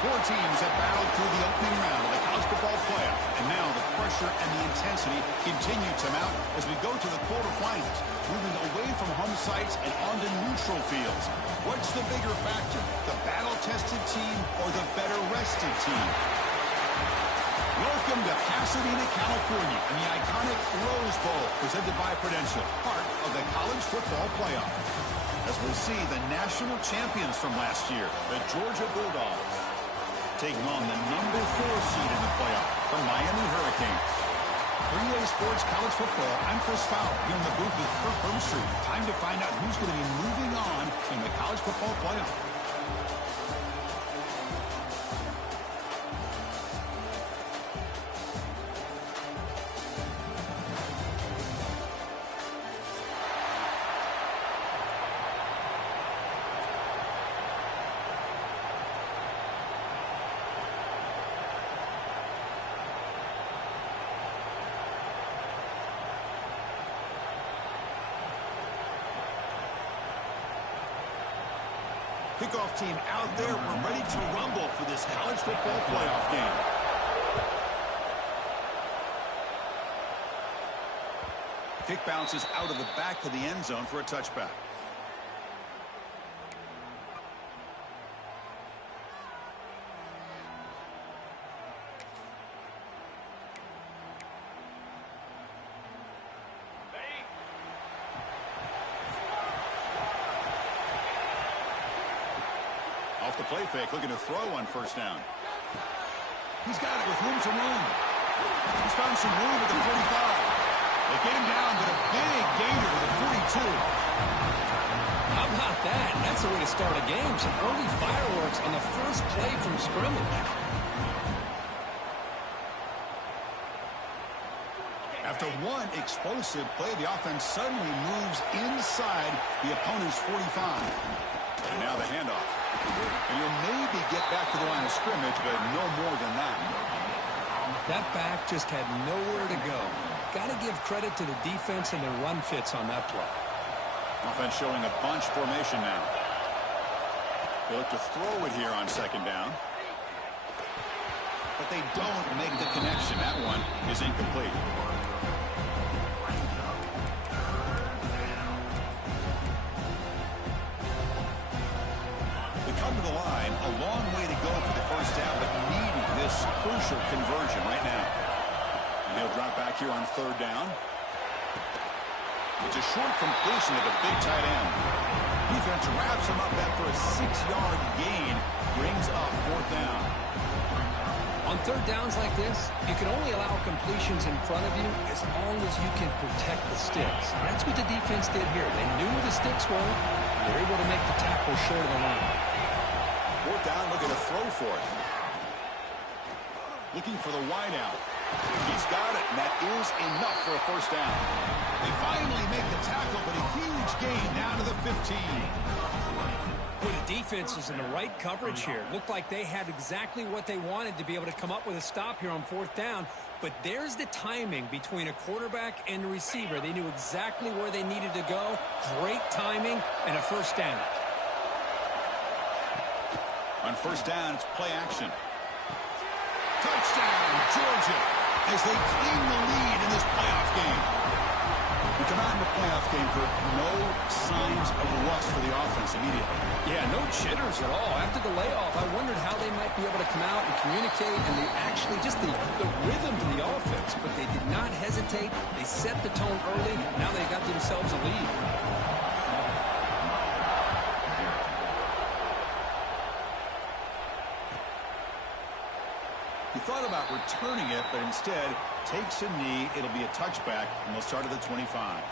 Four teams have battled through the opening round of the college football playoff, and now the pressure and the intensity continue to mount as we go to the quarterfinals, moving away from home sites and onto neutral fields. What's the bigger factor, the battle-tested team or the better-rested team? Welcome to Pasadena, California, and the iconic Rose Bowl, presented by Prudential, part of the college football playoff. As we see the national champions from last year, the Georgia Bulldogs, taking on the number 4 seed in the playoff, the Miami Hurricanes. 3A Sports College Football, I'm Chris Fowler, here in the booth with Kirk Hermstreet. Time to find out who's going to be moving on in the college football playoff. Kickoff team out there. We're ready to rumble for this college football playoff game. Kick bounces out of the back of the end zone for a touchback. Off the play fake, looking to throw on first down. He's got it with room to roam. He's found some room at the 45. They get him down, but a big gainer to the 42. How about that? That's the way to start a game. Some early fireworks on the first play from scrimmage. After one explosive play, the offense suddenly moves inside the opponent's 45. And now the handoff. And you'll maybe get back to the line of scrimmage, but no more than that. That back just had nowhere to go. Got to give credit to the defense and their run fits on that play. Offense showing a bunch formation now. They look to throw it here on second down. But they don't make the connection. That one is incomplete. Come to the line, a long way to go for the first down, but needing this crucial conversion right now. And he'll drop back here on third down. It's a short completion to the big tight end. Defense wraps him up after a 6-yard gain, brings up fourth down. On third downs like this, you can only allow completions in front of you as long as you can protect the sticks. That's what the defense did here. They knew where the sticks were. They were able to make the tackle short of the line. Fourth down, looking to throw for it. Looking for the wide out. He's got it, and that is enough for a first down. They finally make the tackle, but a huge gain down to the 15. Well, the defense is in the right coverage here. Looked like they had exactly what they wanted to be able to come up with a stop here on fourth down. But there's the timing between a quarterback and a receiver. They knew exactly where they needed to go. Great timing and a first down. On first down, it's play action. Touchdown, Georgia, as they claim the lead in this playoff game. We come out in the playoff game for no signs of rust for the offense immediately. Yeah, no jitters at all. After the layoff, I wondered how they might be able to come out and communicate, and they actually just the rhythm to the offense. But they did not hesitate. They set the tone early. Now they got themselves a lead. He thought about returning it, but instead takes a knee. It'll be a touchback, and they'll start at the 25.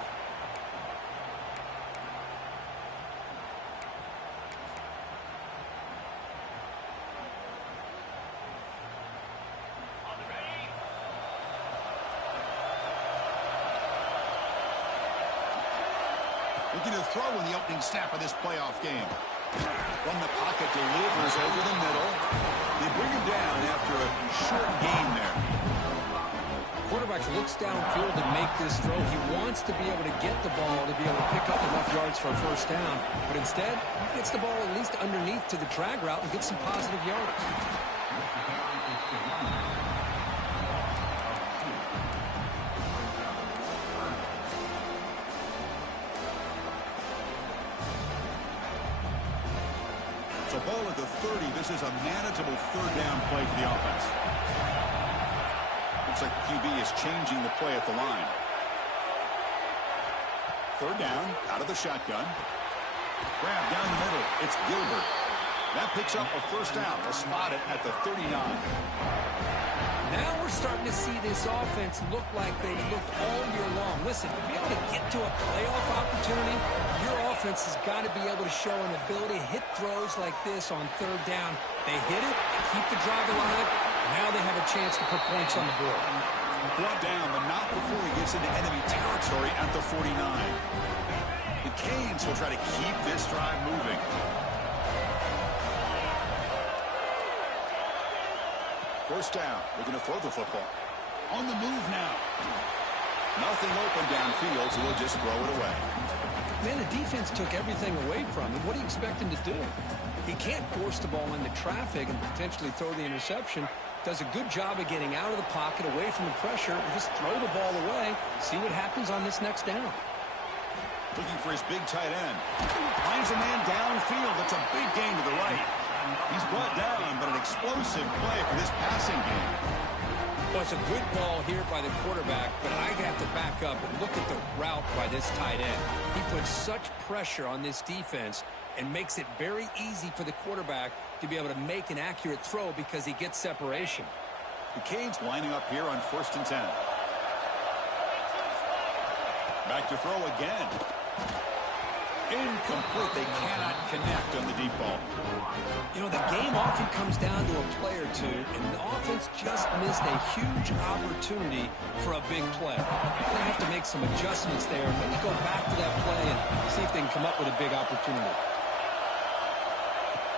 Looking to throw in the opening snap of this playoff game. From the pocket, delivers over the middle. They bring him down after a short gain there. quarterback looks downfield to make this throw. He wants to be able to get the ball to be able to pick up enough yards for a first down. But instead, he gets the ball at least underneath to the drag route and gets some positive yards. So ball at the 30. This is a manageable third down play for the offense. Looks like the QB is changing the play at the line. Third down, out of the shotgun. Grab down the middle. It's Gilbert. That picks up a first down. They'll spot it at the 39. Now we're starting to see this offense look like they've looked all year long. Listen, to be able to get to a playoff opportunity, your offense has got to be able to show an ability to hit throws like this on third down. They hit it, they keep the drive alive. Now they have a chance to put points on the board. Brought down, but not before he gets into enemy territory at the 49. The Canes will try to keep this drive moving. First down, looking to throw the football. On the move now. Nothing open downfield, so he'll just throw it away. Man, the defense took everything away from him. What do you expect him to do? He can't force the ball into traffic and potentially throw the interception. Does a good job of getting out of the pocket, away from the pressure, and just throw the ball away. See what happens on this next down. Looking for his big tight end. Finds a man downfield. That's a big gain to the right. He's brought down, but an explosive play for this passing game. Well, it's a good ball here by the quarterback, but I have to back up and look at the route by this tight end. He puts such pressure on this defense and makes it very easy for the quarterback to be able to make an accurate throw because he gets separation. The Canes lining up here on 1st and 10. Back to throw again. Incomplete. They cannot connect on the deep ball. You know, the game often comes down to a play or two, and the offense just missed a huge opportunity for a big play. They have to make some adjustments there and maybe go back to that play and see if they can come up with a big opportunity.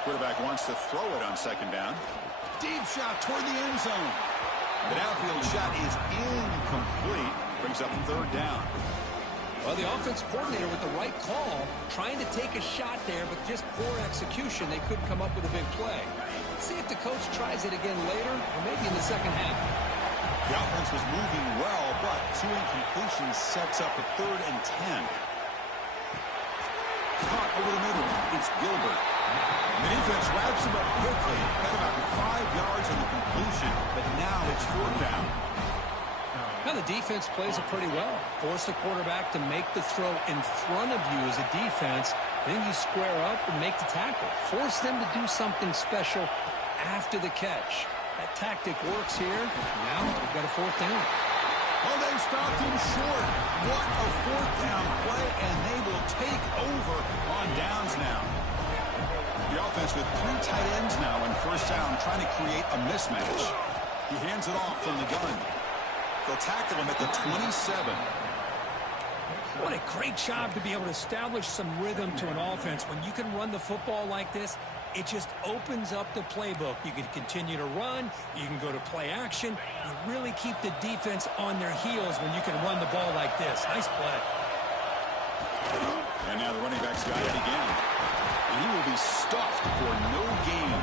Quarterback wants to throw it on 2nd down. Deep shot toward the end zone. The downfield shot is incomplete. Brings up 3rd down. Well, the offense coordinator with the right call, trying to take a shot there, but just poor execution. They couldn't come up with a big play. Let's see if the coach tries it again later, or maybe in the second half. The offense was moving well, but 2 incompletions sets up a 3rd and 10. Caught over the middle. It's Gilbert. The defense wraps him up quickly. Got about 5 yards on the completion, but now it's 4th down. Now the defense plays it pretty well. Force the quarterback to make the throw in front of you as a defense. Then you square up and make the tackle. Force them to do something special after the catch. That tactic works here. Now we've got a 4th down. Oh, they stopped him short. What a 4th down play, and they will take over on downs now. The offense with 3 tight ends now in 1st down, trying to create a mismatch. He hands it off from the gun. They'll tackle him at the 27. What a great job to be able to establish some rhythm to an offense. When you can run the football like this, it just opens up the playbook. You can continue to run. You can go to play action. You really keep the defense on their heels when you can run the ball like this. Nice play. And now the running back's got it again. And he will be stuffed for no gain.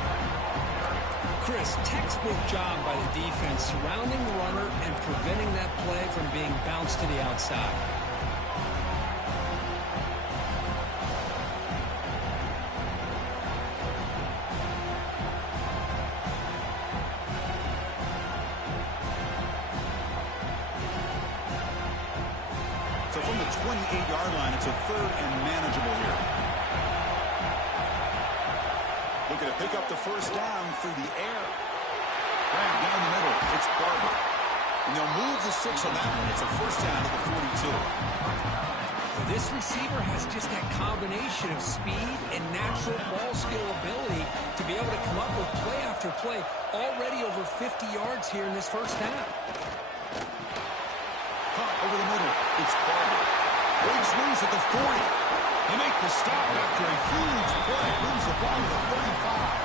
Chris, textbook job by the defense surrounding the runner and preventing that play from being bounced to the outside. So from the 28-yard line, it's a 3rd and manageable here. Looking to pick up the 1st down through the air. Grab down the middle. It's Barber. And they'll move the 6 on that one. It's a 1st down to the 42. This receiver has just that combination of speed and natural ball skill ability to be able to come up with play after play. Already over 50 yards here in this 1st half. Caught over the middle. It's Barber. Breaks loose at the 40. They make the stop after a huge play. Moves the ball to the 35.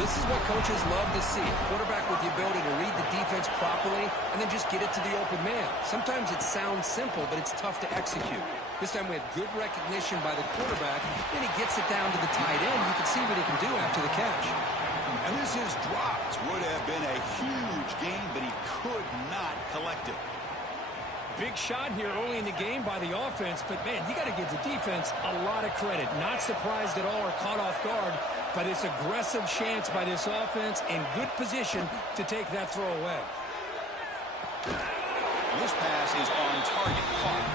This is what coaches love to see. A quarterback with the ability to read the defense properly and then just get it to the open man. Sometimes it sounds simple, but it's tough to execute. This time we have good recognition by the quarterback, and he gets it down to the tight end. You can see what he can do after the catch. And this is dropped. Would have been a huge gain, but he could not collect it. Big shot here early in the game by the offense, but, man, you got to give the defense a lot of credit. Not surprised at all or caught off guard by this aggressive chance by this offense in good position to take that throw away. This pass is on target. Caught.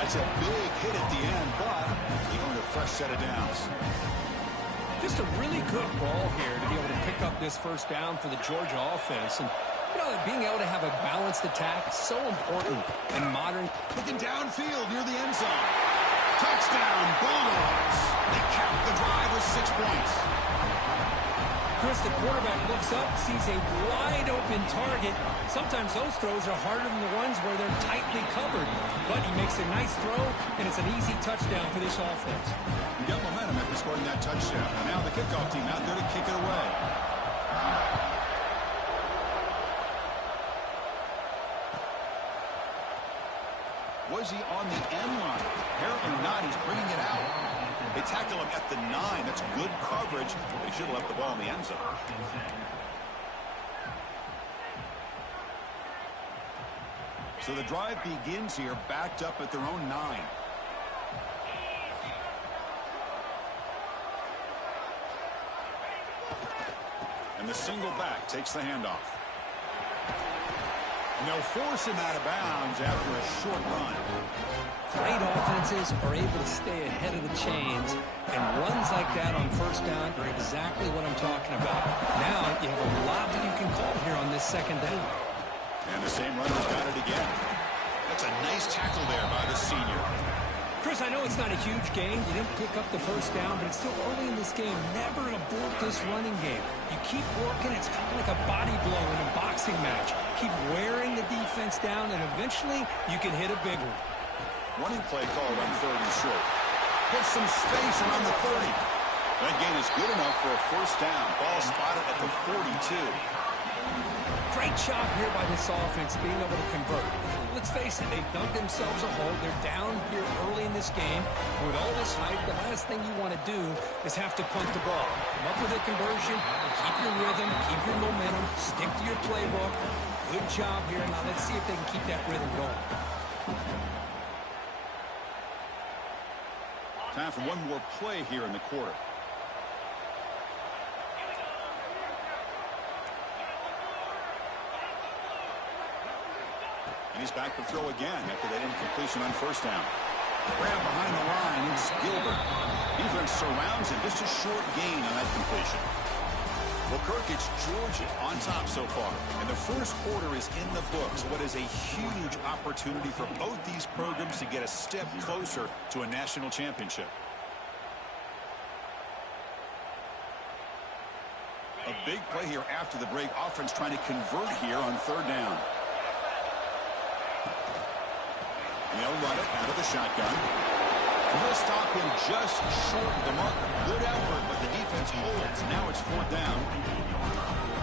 That's a big hit at the end, but he earned a fresh set of downs. Just a really good ball here to be able to pick up this first down for the Georgia offense. And you know, being able to have a balanced attack is so important in modern. Looking downfield near the end zone. Touchdown, Bulldogs. They cap the drive with 6 points. Chris, the quarterback looks up, sees a wide-open target. Sometimes those throws are harder than the ones where they're tightly covered. But he makes a nice throw, and it's an easy touchdown for this offense. He got momentum after scoring that touchdown. And now the kickoff team out there to kick it away. Was he on the end line? Apparently not. He's bringing it out. They tackle him at the 9. That's good coverage. They should have left the ball in the end zone. So the drive begins here, backed up at their own 9. And the single back takes the handoff. And they'll force him out of bounds after a short run. Great offenses are able to stay ahead of the chains, and runs like that on first down are exactly what I'm talking about. Now you have a lot that you can call here on this second down. And the same runner's got it again. That's a nice tackle there by the senior. Chris, I know it's not a huge game. You didn't pick up the first down, but it's still early in this game. Never abort this running game. You keep working. It's kind of like a body blow in a boxing match. Keep wearing the defense down, and eventually you can hit a big one. Running play called on 3rd and short. Put some space around the 30. That gain is good enough for a first down. Ball spotted at the 42. Great job here by this offense being able to convert. Let's face it, they've dug themselves a hole. They're down here early in this game. With all this hype, the last thing you want to do is have to punt the ball. Come up with a conversion, keep your rhythm, keep your momentum, stick to your playbook. Good job here. Now let's see if they can keep that rhythm going. Time for one more play here in the quarter. And he's back to throw again after that incompletion on first down. Grab behind the line, it's Gilbert. Defense surrounds him, just a short gain on that completion. Well, Kirk, it's Georgia on top so far. And the first quarter is in the books. What is a huge opportunity for both these programs to get a step closer to a national championship. A big play here after the break. Offense trying to convert here on 3rd down. They'll run it out of the shotgun. And he'll stop him just short of the marker. Good effort, but the defense holds. Now it's 4th down.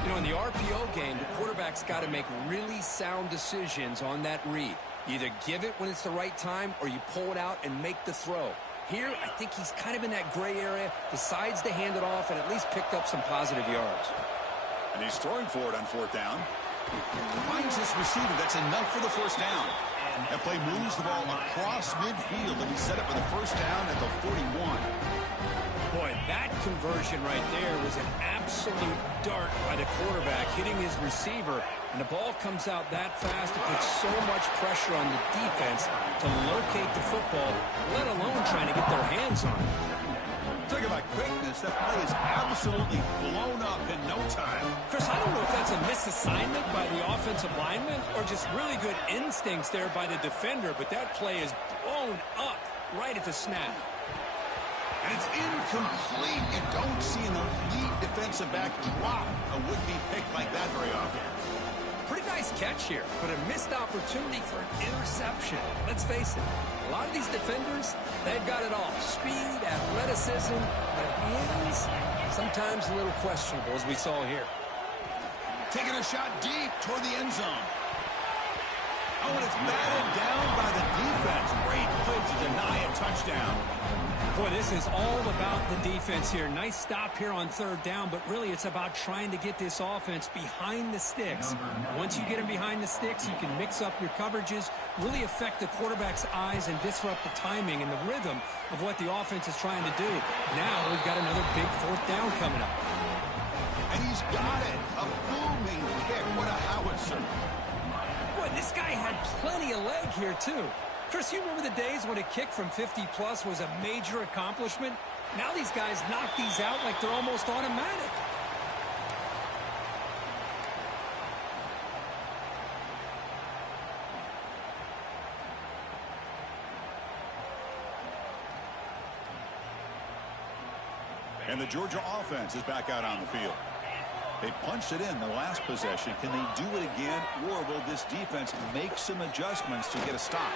You know, in the RPO game, the quarterback's got to make really sound decisions on that read. Either give it when it's the right time or you pull it out and make the throw. Here, I think he's kind of in that gray area, decides to hand it off and at least picked up some positive yards. And he's throwing for it on 4th down. Finds his receiver. That's enough for the first down. That play moves the ball across midfield, and he's set up for the first down at the 41. Boy, that conversion right there was an absolute dart by the quarterback, hitting his receiver, and the ball comes out that fast. It puts so much pressure on the defense to locate the football, let alone trying to get their hands on it. Talk about quickness. That play is absolutely blown up in no time. Chris, I don't know if that's a misassignment by the offensive lineman or just really good instincts there by the defender, but that play is blown up right at the snap. And it's incomplete. You don't see an elite defensive back drop a would-be pick like that very often. Pretty nice catch here, but a missed opportunity for an interception. Let's face it, a lot of these defenders, they've got it all. Speed, athleticism, but hands, sometimes a little questionable, as we saw here. Taking a shot deep toward the end zone. Oh, and it's batted down by the defense. Great play to deny a touchdown. Boy, this is all about the defense here. Nice stop here on third down, but really it's about trying to get this offense behind the sticks. Once you get them behind the sticks, you can mix up your coverages, really affect the quarterback's eyes and disrupt the timing and the rhythm of what the offense is trying to do. Now we've got another big fourth down coming up. And he's got it. A booming kick. What a howitzer. Boy, this guy had plenty of leg here, too. Chris, you remember the days when a kick from 50-plus was a major accomplishment? Now these guys knock these out like they're almost automatic. And the Georgia offense is back out on the field. They punched it in the last possession. Can they do it again, or will this defense make some adjustments to get a stop?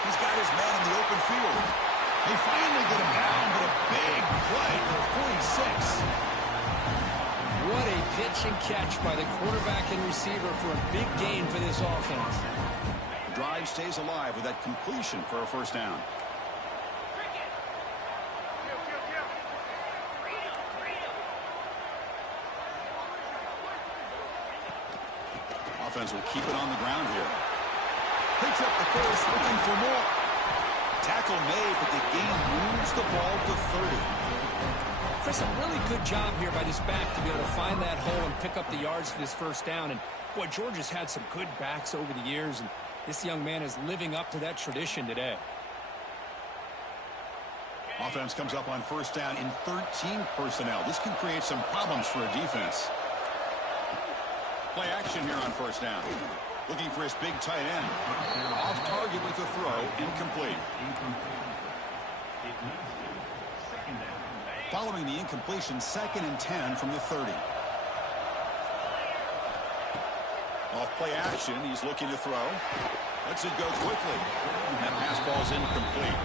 He's got his man in the open field. They finally get him down, but a big play for 46. What a pitch and catch by the quarterback and receiver for a big gain for this offense. The drive stays alive with that completion for a first down. Offense will keep it on the ground here. Picks up the first, looking for more. Tackle made, but the game moves the ball to 30. Chris, a really good job here by this back to be able to find that hole and pick up the yards for this first down. And, boy, Georgia's had some good backs over the years, and this young man is living up to that tradition today. Offense comes up on first down in 13 personnel. This can create some problems for a defense. Play action here on first down. Looking for his big tight end. Off target with the throw, incomplete. Following the incompletion, 2nd and 10 from the 30. Off play action, he's looking to throw. Lets it go quickly. That pass ball is incomplete.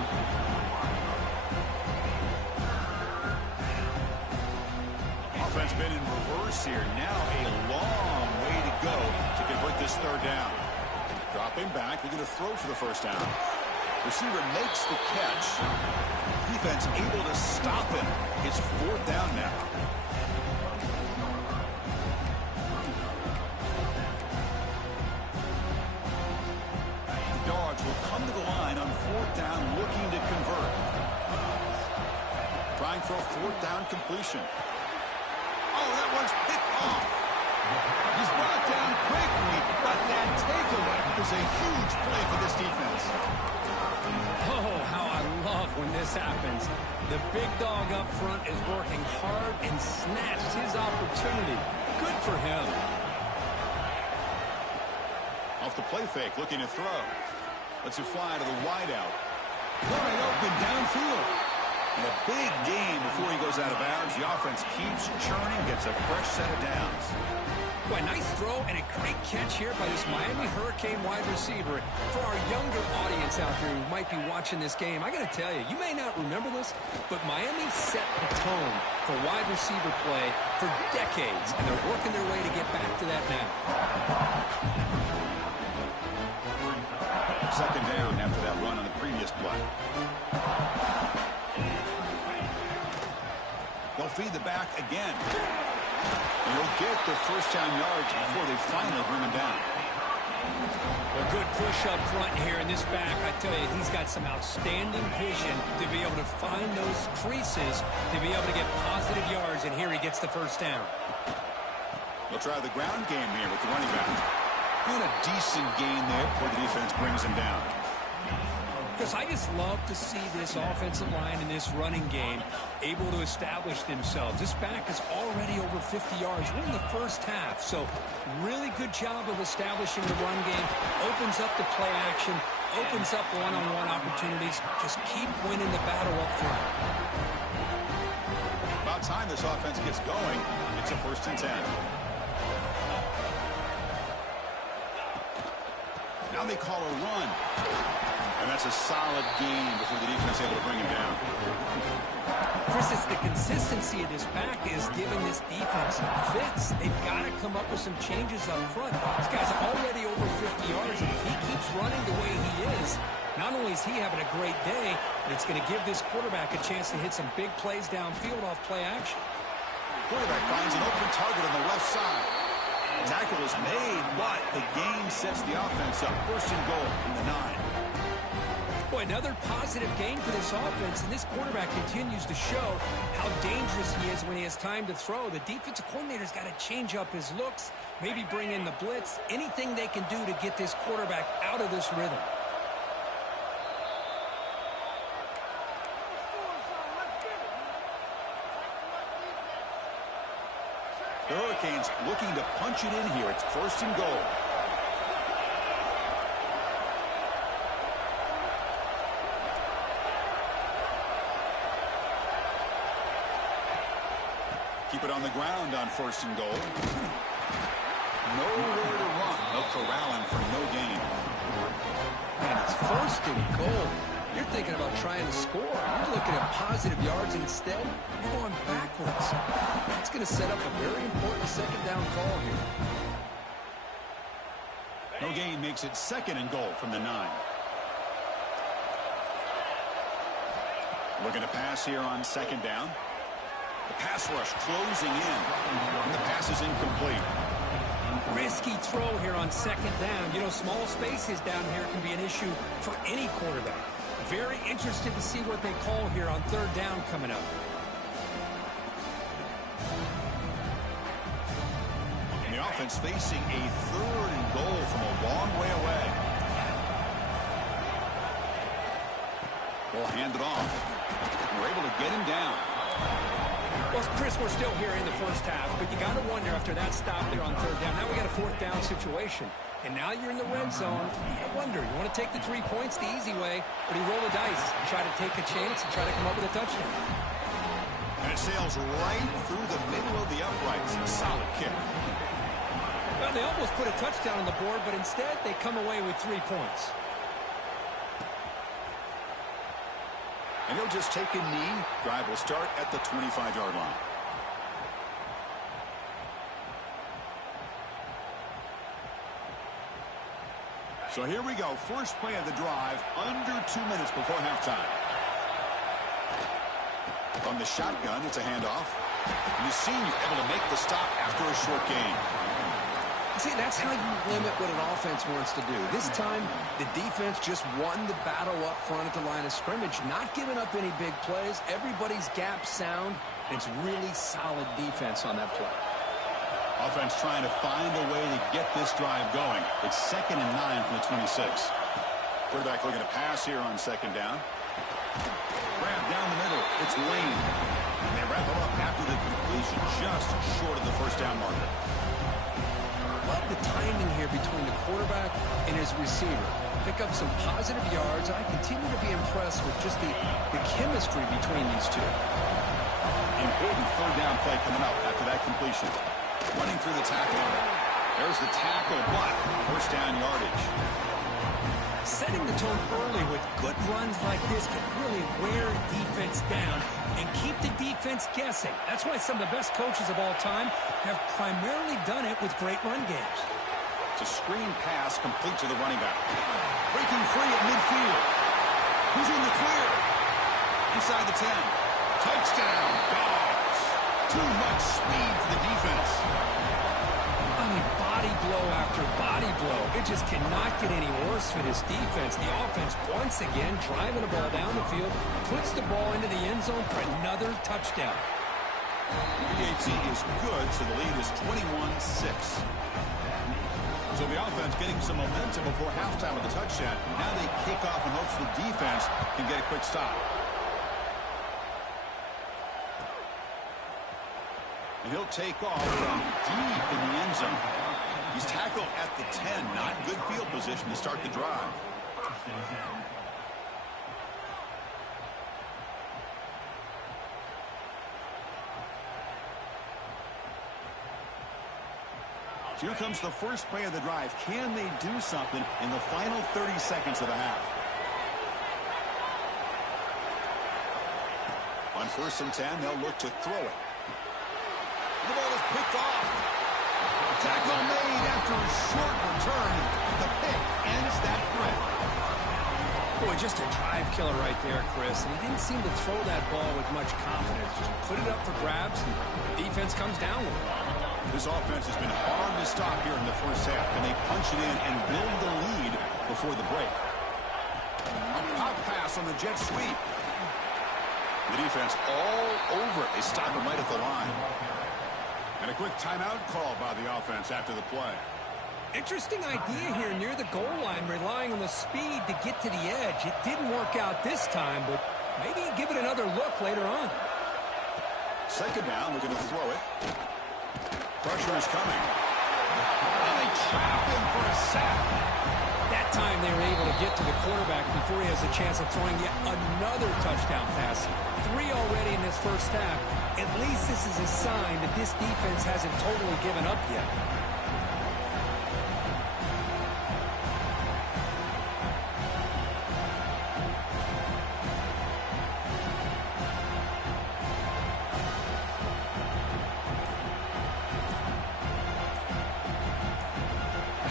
Offense been in reverse here. Now a long way to go to convert this third down. Dropping back, they're going to throw for the first down. Receiver makes the catch. Defense able to stop him. It's fourth down now. The Dogs will come to the line on fourth down, looking to convert. Trying for a fourth down completion. Oh, that one's picked off. He's brought down quickly, but that takeaway is a huge play for this defense. Oh, how I love when this happens. The big dog up front is working hard and snatched his opportunity. Good for him. Off the play fake, looking to throw. Lets it fly to the wideout. Wide open downfield. And a big gain before he goes out of bounds. The offense keeps churning, gets a fresh set of downs. Boy, nice throw and a great catch here by this Miami Hurricane wide receiver. For our younger audience out there who might be watching this game, I got to tell you, you may not remember this, but Miami set the tone for wide receiver play for decades, and they're working their way to get back to that now. Second down after that run on the previous play. They'll feed the back again. And he'll get the first down yards before they finally bring him down. A good push up front here in this back. I tell you, he's got some outstanding vision to be able to find those creases, to be able to get positive yards, and here he gets the first down. They'll try the ground game here with the running back. Doing a decent gain there before the defense brings him down. Because I just love to see this offensive line and this running game able to establish themselves. This back is already over 50 yards. We're in the first half, so really good job of establishing the run game. Opens up the play action, opens up one-on-one opportunities. Just keep winning the battle up front. About time this offense gets going. It's a 1st and 10. Now they call a run. And that's a solid gain before the defense able to bring him down. Chris, it's the consistency of this back is giving this defense some fits. They've got to come up with some changes up front. This guy's already over 50 yards, and if he keeps running the way he is, not only is he having a great day, but it's going to give this quarterback a chance to hit some big plays downfield off play action. Quarterback finds an open target on the left side. Tackle is made, but the gain sets the offense up. First and goal from the 9. Boy, another positive gain for this offense, and this quarterback continues to show how dangerous he is when he has time to throw. The defensive coordinator's got to change up his looks, maybe bring in the blitz, anything they can do to get this quarterback out of this rhythm. The Hurricanes looking to punch it in here. It's first and goal. Keep it on the ground on first and goal. Nowhere to run. No corralling for no gain. And it's first and goal. You're thinking about trying to score. You're looking at positive yards instead. You're going backwards. That's going to set up a very important second down call here. No gain makes it second and goal from the 9. Looking to pass here on second down. The pass rush closing in. And the pass is incomplete. Risky throw here on second down. You know, small spaces down here can be an issue for any quarterback. Very interested to see what they call here on third down coming up. And the offense facing a third and goal from a long way away. We'll hand it off. We're able to get him down. Well, Chris, we're still here in the first half, but you got to wonder after that stop there on third down. Now we got a fourth down situation, and now you're in the red zone. You wonder, you want to take the 3 points the easy way, or do you roll the dice and try to take a chance and try to come up with a touchdown? And it sails right through the middle of the uprights. Solid kick. Well, they almost put a touchdown on the board, but instead they come away with 3 points. And he'll just take a knee. Drive will start at the 25-yard line. So here we go. First play of the drive, under 2 minutes before halftime. From the shotgun, it's a handoff. And the senior able to make the stop after a short gain. See, that's how you limit what an offense wants to do. This time, the defense just won the battle up front at the line of scrimmage, not giving up any big plays. Everybody's gap sound. It's really solid defense on that play. Offense trying to find a way to get this drive going. It's second and 9 from the 26. Quarterback looking to pass here on second down. Grab down the middle. It's Lane. And they wrap him up after the completion, just short of the first down marker. Love the timing here between the quarterback and his receiver. Pick up some positive yards. I continue to be impressed with just the chemistry between these two. Important third down play coming up after that completion. Running through the tackle. There's the tackle, but first down yardage. Setting the tone early with good runs like this can really wear defense down and keep the defense guessing. That's why some of the best coaches of all time have primarily done it with great run games. It's a screen pass complete to the running back. Breaking free at midfield. Who's in the clear? Inside the 10. Touchdown, Dogs. Too much speed for the defense. I mean, body blow after body blow. It just cannot get any worse for this defense. The offense, once again, driving the ball down the field, puts the ball into the end zone for another touchdown. PAT is good, so the lead is 21-6. So the offense getting some momentum before halftime with the touchdown. Now they kick off in hopes the defense can get a quick stop. And he'll take off from deep in the end zone. He's tackled at the 10. Not good field position to start the drive. Here comes the first play of the drive. Can they do something in the final 30 seconds of the half? On 1st and 10, they'll look to throw it. The ball is picked off. Tackle made after a short return. The pick ends that threat. Boy, just a drive killer right there, Chris. And he didn't seem to throw that ball with much confidence. Just put it up for grabs, and the defense comes down with it. This offense has been hard to stop here in the first half. Can they punch it in and build the lead before the break? A pop pass on the jet sweep. The defense all over it. They stop him right at the line. And a quick timeout call by the offense after the play. Interesting idea here near the goal line, relying on the speed to get to the edge. It didn't work out this time, but maybe give it another look later on. 2nd down, we're going to throw it. Pressure is coming. And they trap him for a sack. That time they were able to get to the quarterback before he has a chance of throwing yet another touchdown pass. 3 already in this first half. At least this is a sign that this defense hasn't totally given up yet.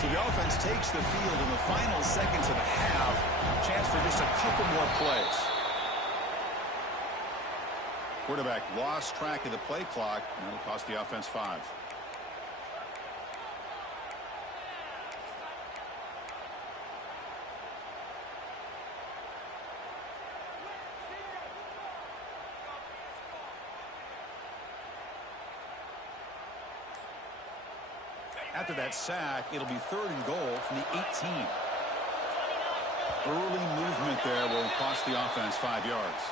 So the offense takes the field in the final seconds of the half. Chance for just a couple more plays. Quarterback lost track of the play clock, and that'll cost the offense 5. After that sack, it'll be 3rd and goal from the 18. Early movement there will cost the offense 5 yards.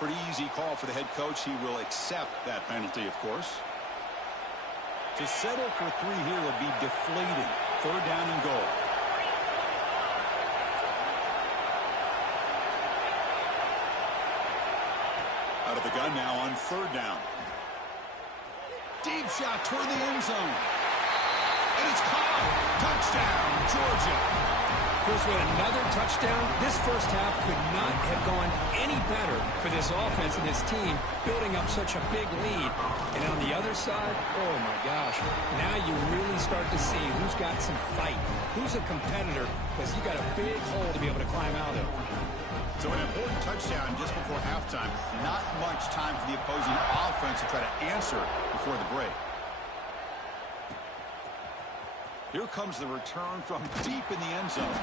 Pretty easy call for the head coach. He will accept that penalty, of course. To settle for 3 here would be deflating. 3rd down and goal. Out of the gun now on 3rd down. Deep shot toward the end zone. And it's caught. Touchdown, Georgia. Chris, with another touchdown, this first half could not have gone any better for this offense and this team, building up such a big lead. And on the other side, oh my gosh, now you really start to see who's got some fight, who's a competitor, because you got a big hole to be able to climb out of. So an important touchdown just before halftime. Not much time for the opposing offense to try to answer before the break. Here comes the return from deep in the end zone.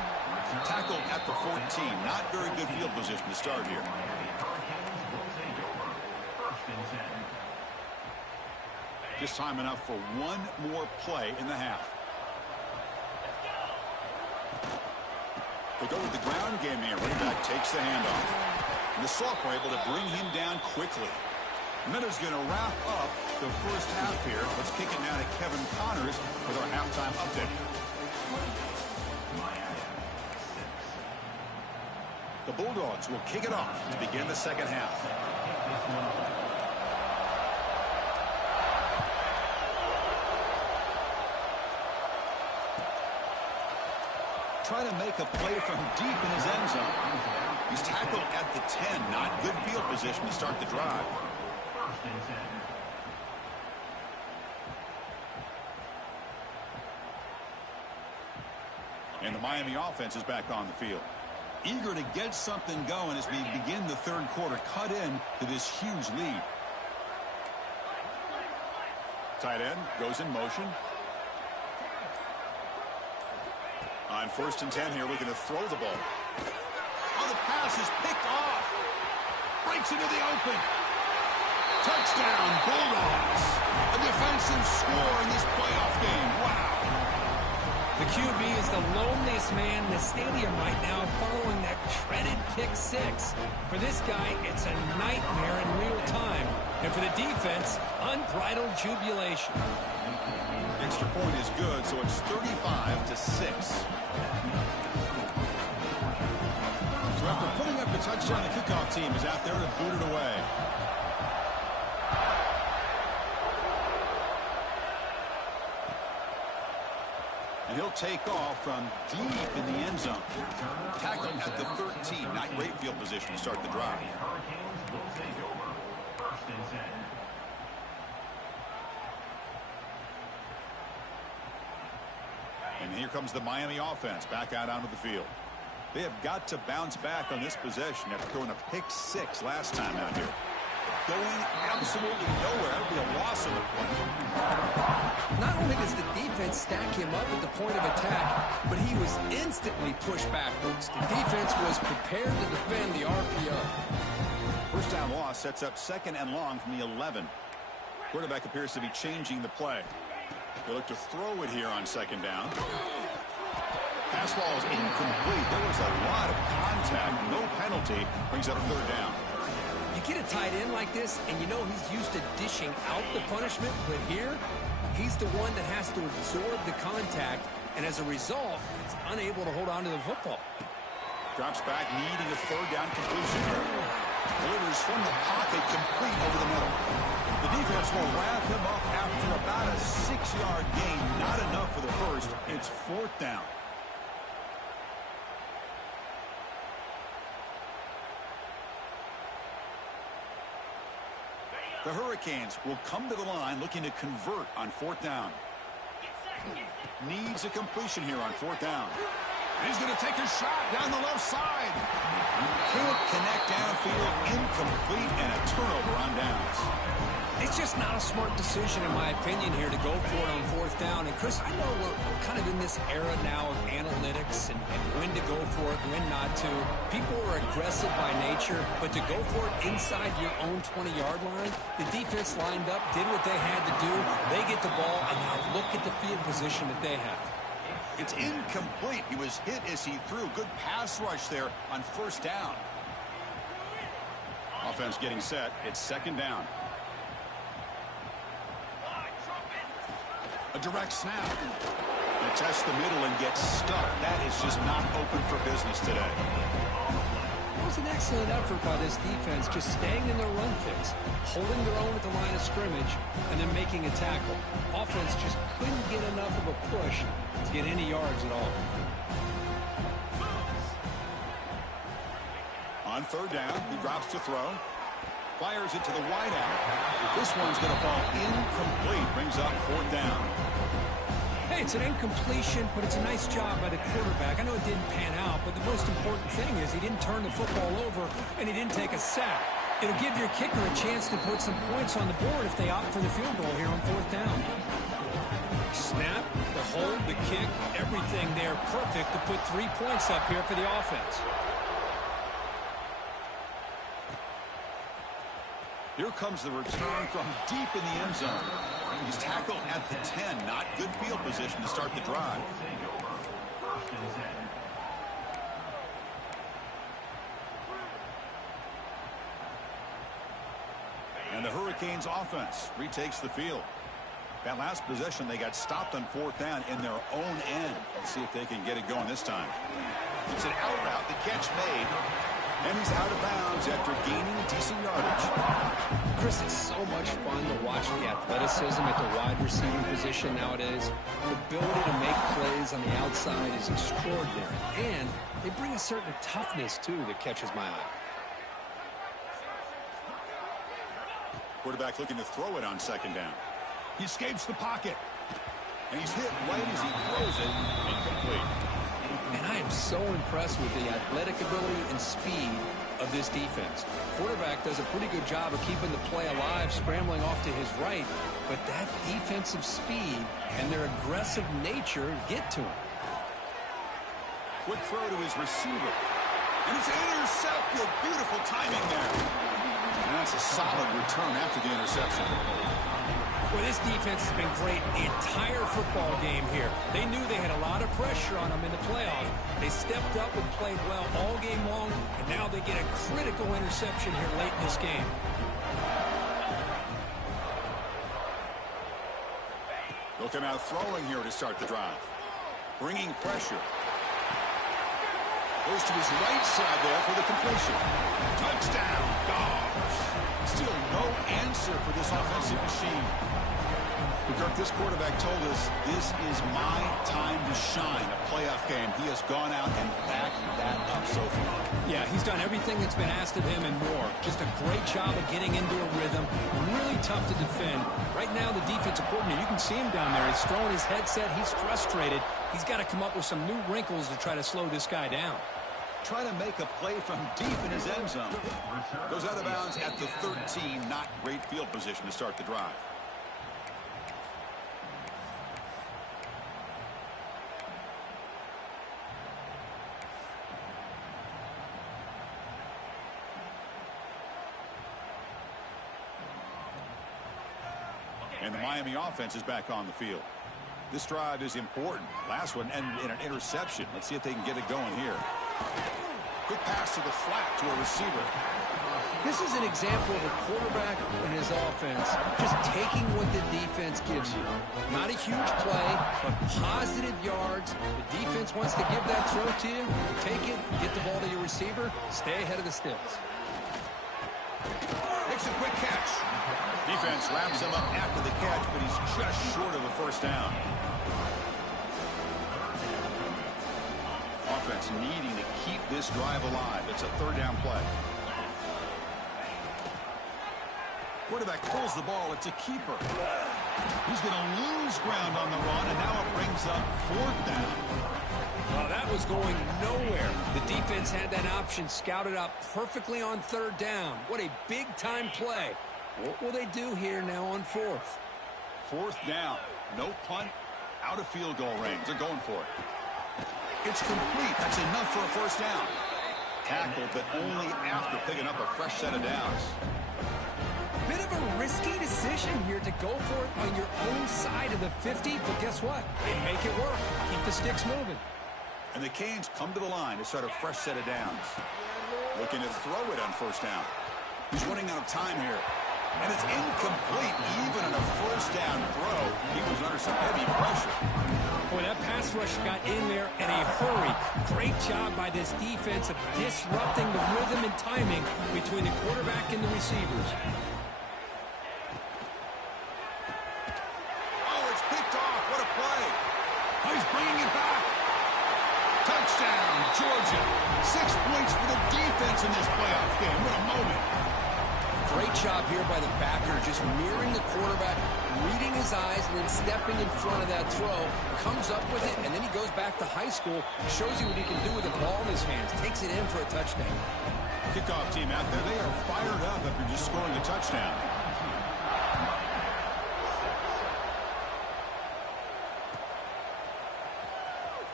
Tackled at the 14. Not very good field position to start here. Just time enough for one more play in the half. They go with the ground game here. Running back takes the handoff. And the Sophomore able to bring him down quickly. Minter's going to wrap up the first half here. Let's kick it now to Kevin Connors with our halftime update. The Bulldogs will kick it off to begin the second half. Trying to make a play from deep in his end zone. He's tackled at the 10. Not good field position to start the drive. And the Miami offense is back on the field. Eager to get something going as we begin the 3rd quarter. Cut in to this huge lead. Tight end goes in motion. On 1st and 10 here, looking to throw the ball. Oh, the pass is picked off. Breaks into the open. Touchdown, Bulldogs. A defensive score in this playoff game. Wow. The QB is the loneliest man in the stadium right now following that shredded pick 6. For this guy, it's a nightmare in real time. And for the defense, unbridled jubilation. Extra point is good, so it's 35-6. So after putting up the touchdown, the kickoff team is out there to boot it away. And he'll take off from deep in the end zone. Tackled at the 13. Not great field position to start the drive. And here comes the Miami offense back out onto the field. They have got to bounce back on this possession after throwing a pick 6 last time out here. Going absolutely nowhere. That would be a loss of the play. Not only does the defense stack him up at the point of attack, but he was instantly pushed backwards. The defense was prepared to defend the RPO. First down loss sets up 2nd and long from the 11. Quarterback appears to be changing the play. They look to throw it here on 2nd down. Pass ball is incomplete. There was a lot of contact. No penalty. Brings up 3rd down. You get a tight end like this, and you know he's used to dishing out the punishment, but here, he's the one that has to absorb the contact, and as a result, he's unable to hold on to the football. Drops back, needing a 3rd down completion. Delivers from the pocket, complete over the middle. The defense will wrap him up after about a 6-yard gain. Not enough for the first. It's 4th down. The Hurricanes will come to the line looking to convert on 4th down. Needs a completion here on 4th down. He's going to take a shot down the left side. Can't connect downfield, incomplete, and a turnover on downs. It's just not a smart decision, in my opinion, here to go for it on 4th down. And, Chris, I know we're kind of in this era now of analytics and when to go for it, when not to. People are aggressive by nature, but to go for it inside your own 20-yard line, the defense lined up, did what they had to do. They get the ball, and now look at the field position that they have. It's incomplete. He was hit as he threw. Good pass rush there on 1st down. Offense getting set. It's 2nd down. A direct snap. They test the middle and get stuck. That is just not open for business today. It was an excellent effort by this defense, just staying in their run fix, holding their own at the line of scrimmage, and then making a tackle. Offense just couldn't get enough of a push to get any yards at all. On 3rd down, he drops to throw. Fires it to the wideout. This one's going to fall incomplete. Brings up 4th down. Hey, it's an incompletion, but it's a nice job by the quarterback. I know it didn't pan out, but the most important thing is he didn't turn the football over and he didn't take a sack. It'll give your kicker a chance to put some points on the board if they opt for the field goal here on 4th down. Snap, the hold, the kick, everything there perfect to put 3 points up here for the offense. Here comes the return from deep in the end zone. He's tackled at the 10. Not good field position to start the drive. And the Hurricanes offense retakes the field. That last possession, they got stopped on 4th down in their own end. Let's see if they can get it going this time. It's an out route. The catch made. And he's out of bounds after gaining decent yardage. Chris, it's so much fun to watch the athleticism at the wide receiving position nowadays. The ability to make plays on the outside is extraordinary. And they bring a certain toughness, too, that catches my eye. Quarterback looking to throw it on 2nd down. He escapes the pocket. And he's hit right as he throws it. Incomplete. And I am so impressed with the athletic ability and speed of this defense. Quarterback does a pretty good job of keeping the play alive, scrambling off to his right. But that defensive speed and their aggressive nature get to him. Quick throw to his receiver. And it's intercepted. Beautiful timing there. And that's a solid return after the interception. Well, this defense has been great the entire football game here. They knew they had a lot of pressure on them in the playoff. They stepped up and played well all game long, and now they get a critical interception here late in this game. They'll come out throwing here to start the drive. Bringing pressure. Goes to his right side there for the completion. Touchdown, Dogs. Still no answer for this offensive machine. Kirk, this quarterback told us this is my time to shine, a playoff game. He has gone out and backed that up so far. Yeah, he's done everything that's been asked of him and more. Just a great job of getting into a rhythm. Really tough to defend. Right now, the defensive coordinator, you can see him down there. He's throwing his headset. He's frustrated. He's got to come up with some new wrinkles to try to slow this guy down. Trying to make a play from deep in his end zone. Goes out of bounds at the 13. Not great field position to start the drive. And the Miami offense is back on the field. This drive is important. Last one ended in an interception. Let's see if they can get it going here. Quick pass to the flat to a receiver. This is an example of a quarterback and his offense just taking what the defense gives you. Not a huge play, but positive yards. The defense wants to give that throw to you. Take it, get the ball to your receiver, stay ahead of the sticks. Makes a quick catch. Defense wraps him up after the catch, but he's just short of a first down. Offense needing to keep this drive alive. It's a third down play. Quarterback pulls the ball. It's a keeper. He's going to lose ground on the run, and now it brings up fourth down. Well, that was going nowhere. The defense had that option scouted out perfectly on third down. What a big-time play. What will they do here now on fourth? Fourth down. No punt. Out of field goal range. They're going for it. It's complete. That's enough for a first down. Tackled, but only after picking up a fresh set of downs. Bit of a risky decision here to go for it on your own side of the 50, but guess what? They make it work. Keep the sticks moving. And the Canes come to the line to start a fresh set of downs. Looking to throw it on first down. He's running out of time here. And it's incomplete, even on a first down throw. He was under some heavy pressure. Boy, that pass rush got in there in a hurry. Great job by this defense of disrupting the rhythm and timing between the quarterback and the receivers. Oh, it's picked off. What a play. Oh, he's bringing it back. Touchdown, Georgia. 6 points for the defense in this playoff game. What a moment. Great job here by the backer, just mirroring the quarterback, reading his eyes, and then stepping in front of that throw. Comes up with it, and then he goes back to high school, shows you what he can do with the ball in his hands, takes it in for a touchdown. Kickoff team out there, they are fired up after just scoring a touchdown.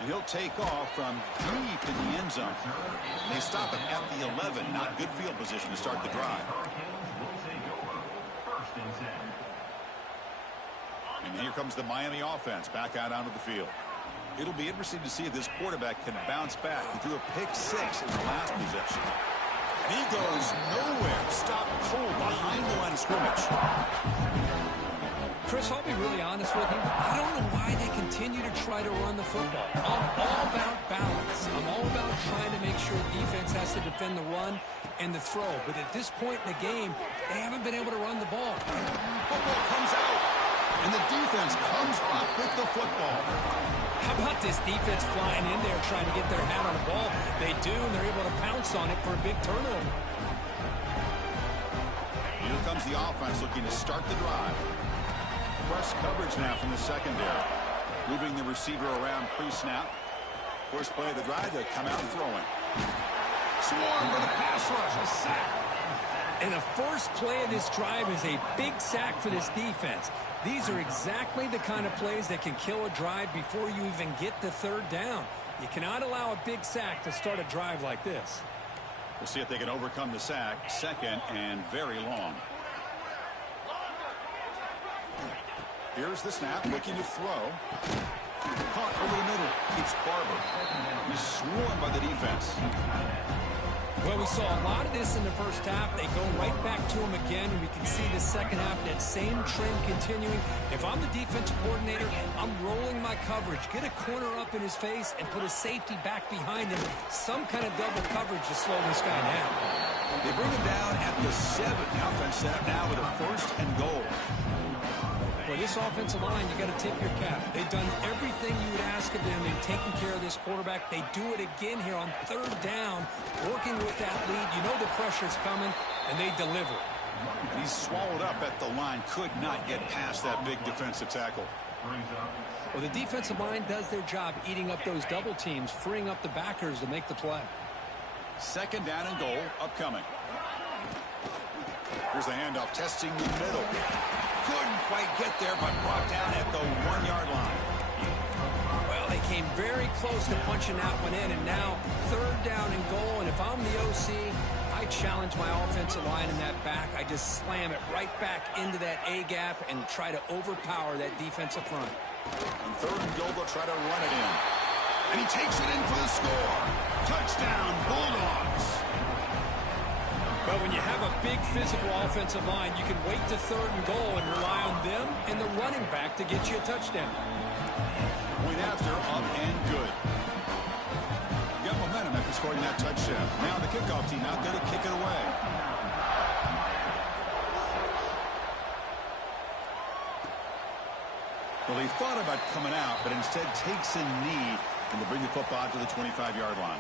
And he'll take off from deep in the end zone. And they stop him at the 11. Not good field position to start the drive. And here comes the Miami offense back out onto the field. It'll be interesting to see if this quarterback can bounce back. He threw a pick 6 in the last possession. And he goes nowhere. Stopped cold behind the line of scrimmage. Chris, I'll be really honest with you. I don't know why they continue to try to run the football. I'm all about balance. I'm all about trying to make sure defense has to defend the run and the throw. But at this point in the game, they haven't been able to run the ball. Football comes out, and the defense comes up with the football. How about this defense flying in there trying to get their hat on the ball? They do, and they're able to pounce on it for a big turnover. Here comes the offense looking to start the drive. Press coverage now from the secondary. Moving the receiver around pre-snap. First play of the drive, they come out throwing. Swarm for the pass rush, a sack. And the first play of this drive is a big sack for this defense. These are exactly the kind of plays that can kill a drive before you even get the third down. You cannot allow a big sack to start a drive like this. We'll see if they can overcome the sack. Second and very long. Here's the snap, looking to throw. Caught over the middle. It's Barber. He's swarmed by the defense. Well, we saw a lot of this in the first half. They go right back to him again, and we can see the second half, that same trend continuing. If I'm the defensive coordinator, I'm rolling my coverage. Get a corner up in his face and put a safety back behind him. Some kind of double coverage to slow this guy down. They bring him down at the 7. The offense set up now with a 1st and goal. Well, this offensive line, you got to tip your cap. They've done everything you would ask of them in taking care of this quarterback. They do it again here on 3rd down, working with that lead. You know the pressure's coming, and they deliver. He's swallowed up at the line. Could not get past that big defensive tackle. Well, the defensive line does their job eating up those double teams, freeing up the backers to make the play. 2nd down and goal upcoming. Here's the handoff, testing the middle. Couldn't quite get there, but brought down at the 1-yard line. Well, they came very close to punching that one in, and now 3rd down and goal. And if I'm the OC, I challenge my offensive line in that back. I just slam it right back into that A-gap and try to overpower that defensive front. On 3rd and goal, they'll try to run it in. And he takes it in for the score. Touchdown, Bulldogs. But when you have a big physical offensive line, you can wait to 3rd and goal and rely on them and the running back to get you a touchdown. Point after, up and good. Got momentum after scoring that touchdown. Now the kickoff team out there to kick it away. Well, he thought about coming out, but instead takes a knee and to bring the football to the 25-yard line.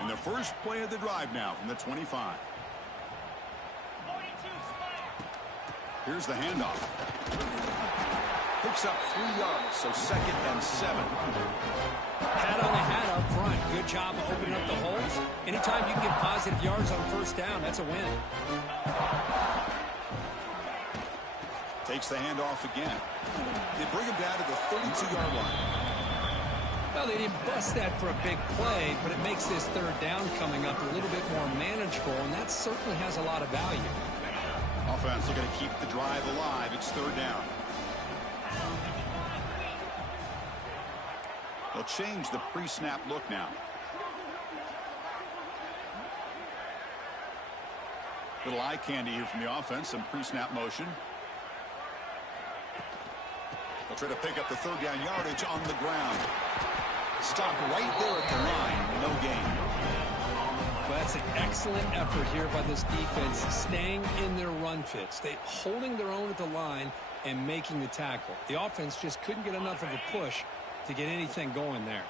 And the first play of the drive now from the 25. Here's the handoff. Picks up 3 yards, so 2nd and 7. Hat on the hat up front. Good job of opening up the holes. Anytime you can get positive yards on 1st down, that's a win. Takes the handoff again. They bring him down to the 32-yard line. Well, they didn't bust that for a big play, but it makes this 3rd down coming up a little bit more manageable, and that certainly has a lot of value. Offense looking to keep the drive alive. It's 3rd down. They'll change the pre-snap look now. Little eye candy here from the offense. Some pre-snap motion. They'll try to pick up the 3rd down yardage on the ground. Stopped right there at the line. No gain. Well, that's an excellent effort here by this defense, staying in their run fits. They holding their own at the line and making the tackle. The offense just couldn't get enough of a push to get anything going there.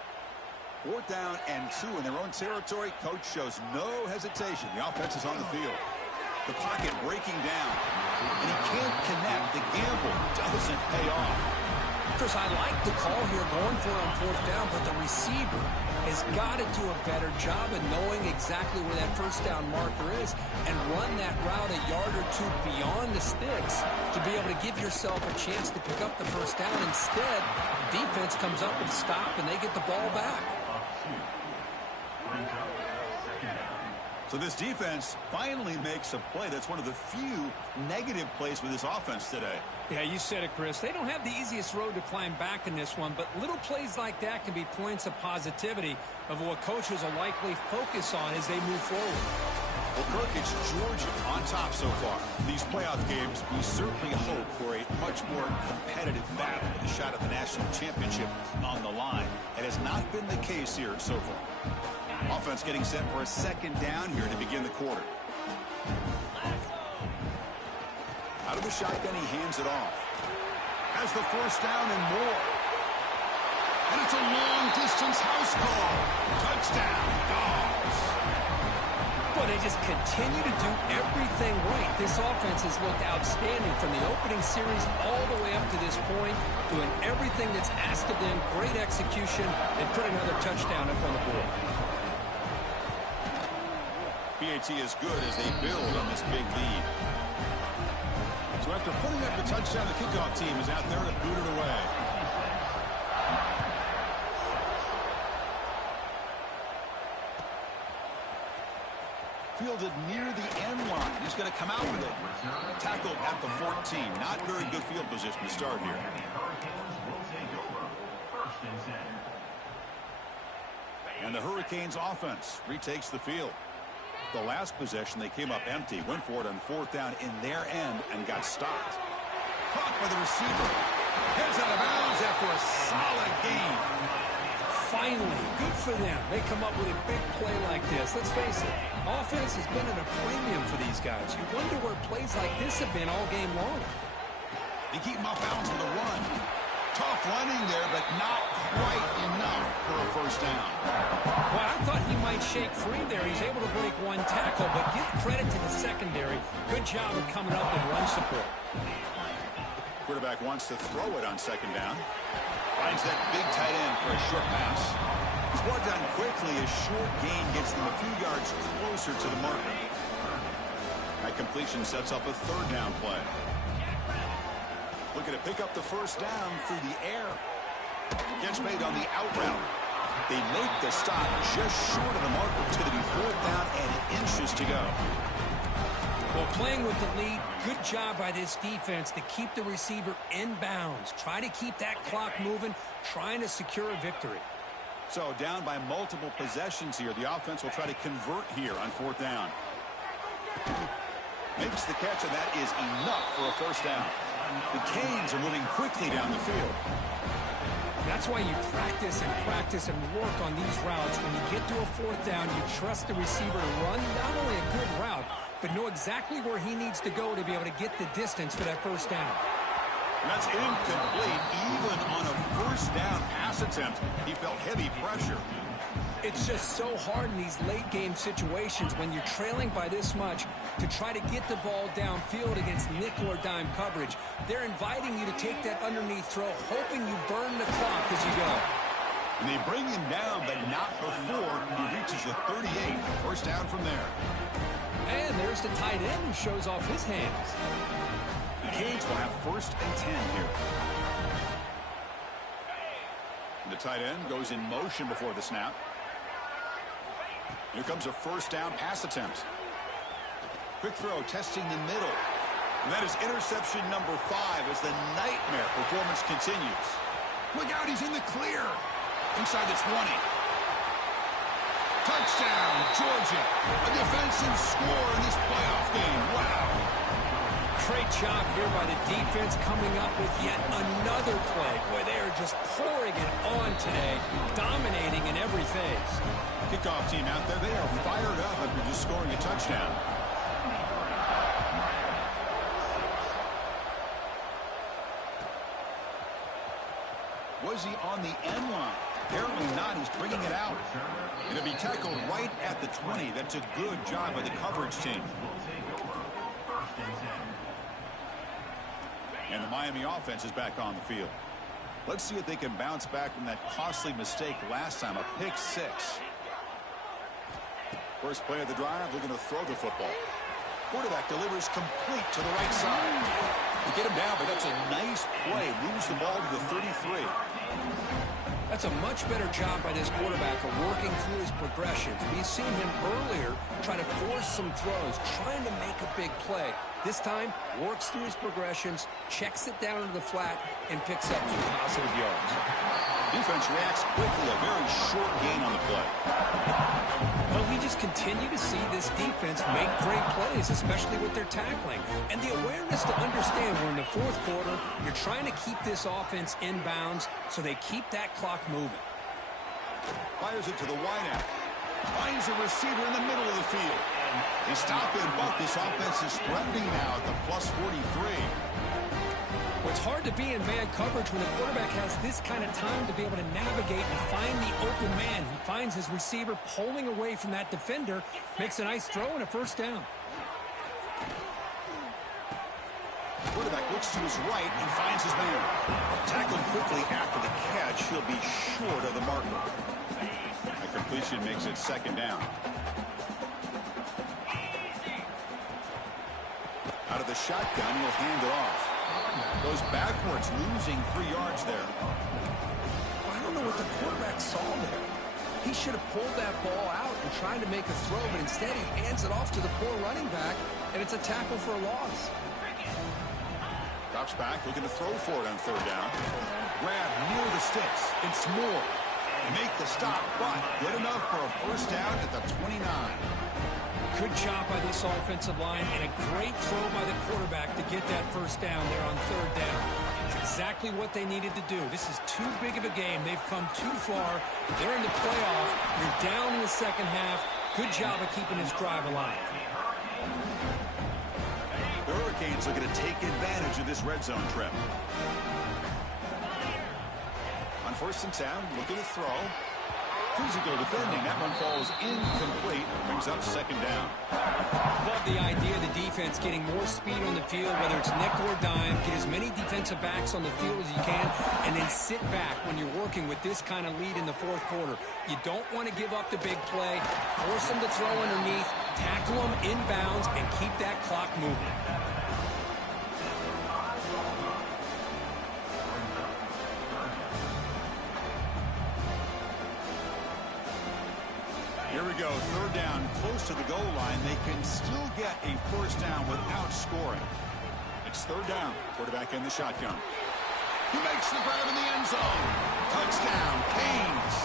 4th down and 2 in their own territory. Coach shows no hesitation. The offense is on the field. The pocket breaking down. And he can't connect. The gamble doesn't pay off. Chris, I like the call here going for it on 4th down, but the receiver has got to do a better job of knowing exactly where that 1st down marker is and run that route a yard or 2 beyond the sticks to be able to give yourself a chance to pick up the 1st down. Instead, the defense comes up and stop, and they get the ball back. So this defense finally makes a play. That's one of the few negative plays with this offense today. Yeah, you said it, Chris. They don't have the easiest road to climb back in this one, but little plays like that can be points of positivity of what coaches will likely focus on as they move forward. Well, Kirk, it's Georgia on top so far. These playoff games, we certainly hope for a much more competitive battle with a shot at the national championship on the line. It has not been the case here so far. Offense getting set for a 2nd down here to begin the quarter. Out of the shotgun, he hands it off. Has the 1st down and more. And it's a long-distance house call. Touchdown, Dogs. Well, they just continue to do everything right. This offense has looked outstanding from the opening series all the way up to this point, doing everything that's asked of them, great execution, and put another touchdown up on the board. PAT is good as they build on this big lead. So after putting up the touchdown, the kickoff team is out there to boot it away. Fielded near the end line. He's going to come out with it. Tackled at the 14. Not very good field position to start here. And the Hurricanes offense retakes the field. The last possession, they came up empty, went for it on 4th down in their end and got stopped. Caught by the receiver. Heads out of bounds after a solid gain. Finally, good for them. They come up with a big play like this. Let's face it, offense has been at a premium for these guys. You wonder where plays like this have been all game long. They keep him off bounds with a run. Tough running there, but not quite enough for a first down. Well, I thought he might shake free there. He's able to break one tackle, but give credit to the secondary. Good job of coming up and run support. Quarterback wants to throw it on second down. Finds that big tight end for a short pass. He's brought down quickly. A short gain gets them a few yards closer to the marker. That completion sets up a third down play. Looking to pick up the first down through the air. Catch made on the out route. They make the stop just short of the marker. It's going to be fourth down and inches to go. Well, playing with the lead, good job by this defense to keep the receiver in bounds. Try to keep that clock moving, trying to secure a victory. So down by multiple possessions here. The offense will try to convert here on fourth down. Makes the catch, and that is enough for a first down. The Canes are moving quickly down the field. That's why you practice and work on these routes. When you get to a fourth down, you trust the receiver to run not only a good route, but know exactly where he needs to go to be able to get the distance for that first down. That's incomplete. Even on a first down pass attempt, he felt heavy pressure. It's just so hard in these late game situations when you're trailing by this much to try to get the ball downfield against nickel or dime coverage. They're inviting you to take that underneath throw, hoping you burn the clock as you go. And they bring him down, but not before he reaches the 38. First down from there. And there's the tight end who shows off his hands. The Canes will have first and 10 here. The tight end goes in motion before the snap. Here comes a first down pass attempt. Quick throw testing the middle. And that is interception number 5 as the nightmare performance continues. Look out, he's in the clear. Inside the 20. Touchdown, Georgia. A defensive score in this playoff game. Wow. Great job here by the defense coming up with yet another play. Boy, they are just pouring it on today, dominating in every phase. Kickoff team out there, they are fired up after just scoring a touchdown. Was he on the end line? Apparently not. He's bringing it out. It'll be tackled right at the 20. That's a good job by the coverage team. And the Miami offense is back on the field. Let's see if they can bounce back from that costly mistake last time, a pick 6. First play of the drive, looking to throw the football. Quarterback delivers complete to the right side. They get him down, but that's a nice play. Moves the ball to the 33. That's a much better job by this quarterback of working through his progressions. We've seen him earlier try to force some throws, trying to make a big play. This time, works through his progressions, checks it down into the flat, and picks up some positive yards. Defense reacts quickly, a very short gain on the play. Well, we just continue to see this defense make great plays, especially with their tackling. And the awareness to understand we're in the fourth quarter, you're trying to keep this offense in bounds so they keep that clock moving. Fires it to the wideout. Finds a receiver in the middle of the field. They stop him, but this offense is threatening now at the plus 43. Well, it's hard to be in man coverage when the quarterback has this kind of time to be able to navigate and find the open man. He finds his receiver pulling away from that defender, makes a nice throw and a first down. Quarterback looks to his right and finds his man. Tackled quickly after the catch. He'll be short of the marker. A completion makes it second down. Out of the shotgun, he'll hand it off. Goes backwards, losing 3 yards there. I don't know what the quarterback saw there. He should have pulled that ball out and tried to make a throw, but instead he hands it off to the poor running back, and it's a tackle for a loss. Drops back, looking to throw for it on third down. Grab near the sticks. It's Moore. Make the stop, but good enough for a first down at the 29. Good job by this offensive line and a great throw by the quarterback to get that first down there on third down. It's exactly what they needed to do. This is too big of a game. They've come too far. They're in the playoff. You're down in the second half. Good job of keeping this drive alive. The Hurricanes are going to take advantage of this red zone trip. On 1st and 10, look at the throw. Physical defending. That one falls incomplete. Brings up 2nd down. Love the idea of the defense getting more speed on the field, whether it's nickel or dime. Get as many defensive backs on the field as you can, and then sit back when you're working with this kind of lead in the 4th quarter. You don't want to give up the big play. Force them to throw underneath, tackle them inbounds, and keep that clock moving. Here we go, 3rd down, close to the goal line. They can still get a 1st down without scoring. It's 3rd down. Quarterback in the shotgun. He makes the grab in the end zone. Touchdown, Canes.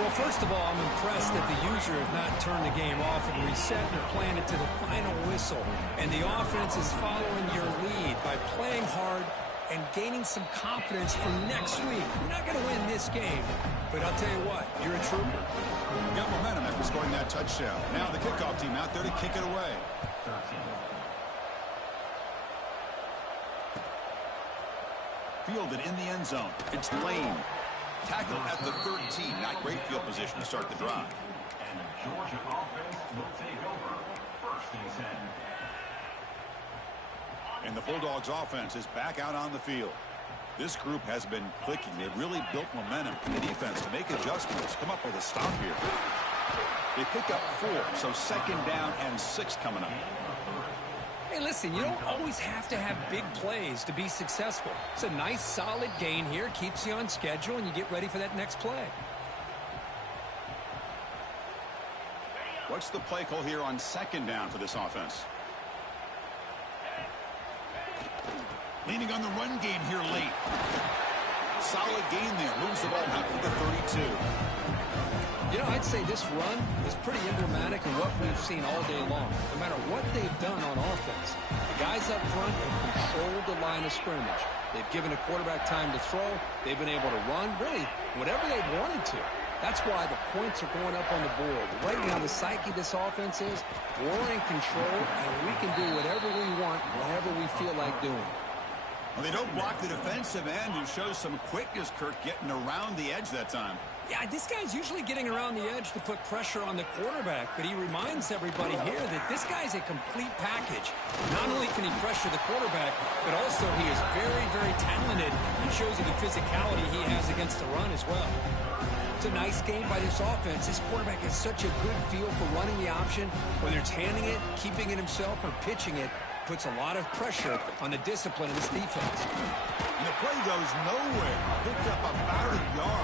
Well, first of all, I'm impressed that the user has not turned the game off and reset or planned it to the final whistle. And the offense is following your lead by playing hard and gaining some confidence for next week. We're not going to win this game, but I'll tell you what, you're a trooper. Got momentum after scoring that touchdown. Now the kickoff team out there to kick it away. Fielded in the end zone. It's Lane. Tackle at the 13. Not great field position to start the drive. And the Georgia offense will take over 1st and 10. And the Bulldogs offense is back out on the field. This group has been clicking. They've really built momentum in the defense to make adjustments. Come up with a stop here. They pick up 4, so 2nd down and 6 coming up. Hey, listen, you don't always have to have big plays to be successful. It's a nice, solid gain here. Keeps you on schedule, and you get ready for that next play. What's the play call here on 2nd down for this offense? Leaning on the run game here late. Solid gain there. Moves the ball out to the 32. You know, I'd say this run is pretty emblematic of what we've seen all day long. No matter what they've done on offense, the guys up front have controlled the line of scrimmage. They've given a quarterback time to throw. They've been able to run, really, whatever they wanted to. That's why the points are going up on the board. Right now, the psyche of this offense is we're in control, and we can do whatever we want, whenever we feel like doing. Well, they don't block the defensive end, who shows some quickness, Kirk, getting around the edge that time. Yeah, this guy's usually getting around the edge to put pressure on the quarterback, but he reminds everybody here that this guy's a complete package. Not only can he pressure the quarterback, but also he is very, very talented and shows you the physicality he has against the run as well. It's a nice game by this offense. This quarterback has such a good feel for running the option, whether it's handing it, keeping it himself, or pitching it. Puts a lot of pressure on the discipline of this defense. And the play goes nowhere. Picked up about 1 yard.